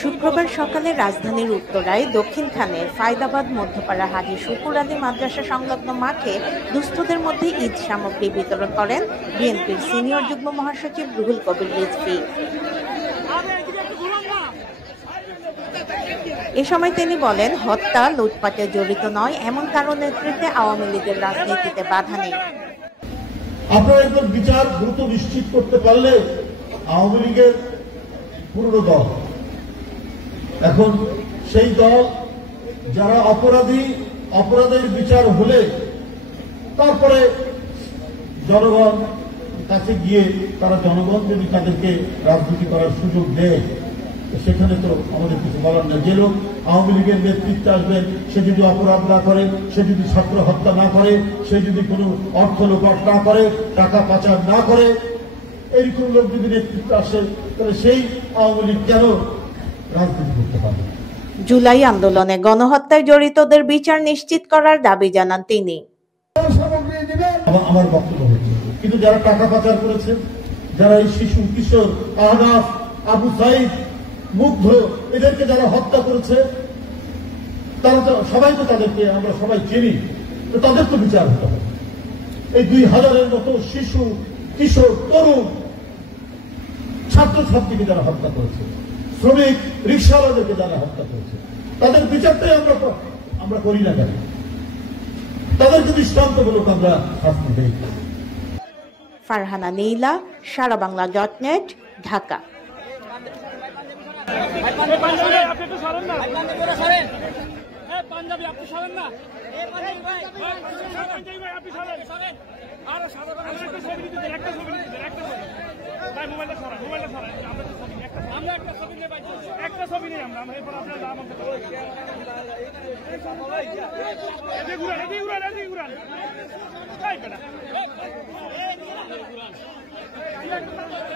শুক্রবার সকালে রাজধানীর উত্তরায় দক্ষিণখানের ফায়দাবাদ মধ্যপাড়া হাজী শুকুর আলী মাদ্রাসা সংলগ্ন মাঠে দুস্থদের মধ্যে ঈদ সামগ্রী বিতরণ করেন বিএনপির সিনিয়র যুগ্ম মহাসচিব রুহুল কবির রিজভী। এ সময় তিনি বলেন, হত্যা লুটপাটে জড়িত নয় এমন কারো নেতৃত্বে আওয়ামী লীগের রাজনীতিতে বাধা নেই। আপনারা একদম বিচার দ্রুত নিশ্চিত করতে পারলে আওয়ামী লীগের পুরনো দল, এখন সেই দল যারা অপরাধী, অপরাধের বিচার হলে তারপরে জনগণ কাছে গিয়ে তারা জনগণ যদি তাদেরকে রাজনীতি করার সুযোগ দেয়, সেখানে তো আমাদের কিছু বলার না। যে লোক আওয়ামী লীগের নেতৃত্বে আসবেন, সে যদি অপরাধ না করে, সে যদি ছাত্র হত্যা না করে, সে যদি কোনো অর্থ লোপাট না করে, টাকা পাচার না করে, এইরকম লোক যদি নেতৃত্বে আসে, তাহলে সেই আওয়ামী লীগ কেন রাজনীতি করতে পারে? জুলাই আন্দোলনে গণহত্যায় জড়িতদের বিচার নিশ্চিত করার দাবি জানান তিনি। আমার বক্তব্য হয়েছে, কিন্তু যারা টাকা পাচার করেছে, যারা এই শিশু, কিশোর, আহনাফ, আবু সাইদ, মুগ্ধ, এদেরকে যারা হত্যা করেছে, তারা তো সবাই তো তাদেরকে আমরা সবাই চিনি, তো তাদের তো বিচার হতে হবে। এই 2000-এর মতো শিশু, কিশোর, তরুণ, ছাত্রছাত্রীকে যারা হত্যা করেছে, শ্রমিক, রিক্সাওয়ালাদেরকে যারা হত্যা করেছে, তাদের বিচারটাই আমরা করি না কেন? তাদেরকে দৃষ্টান্তমূলক আমরা শাস্তি দেই। ফারহানা নীলা, সারা বাংলা.net, ঢাকা। আমরা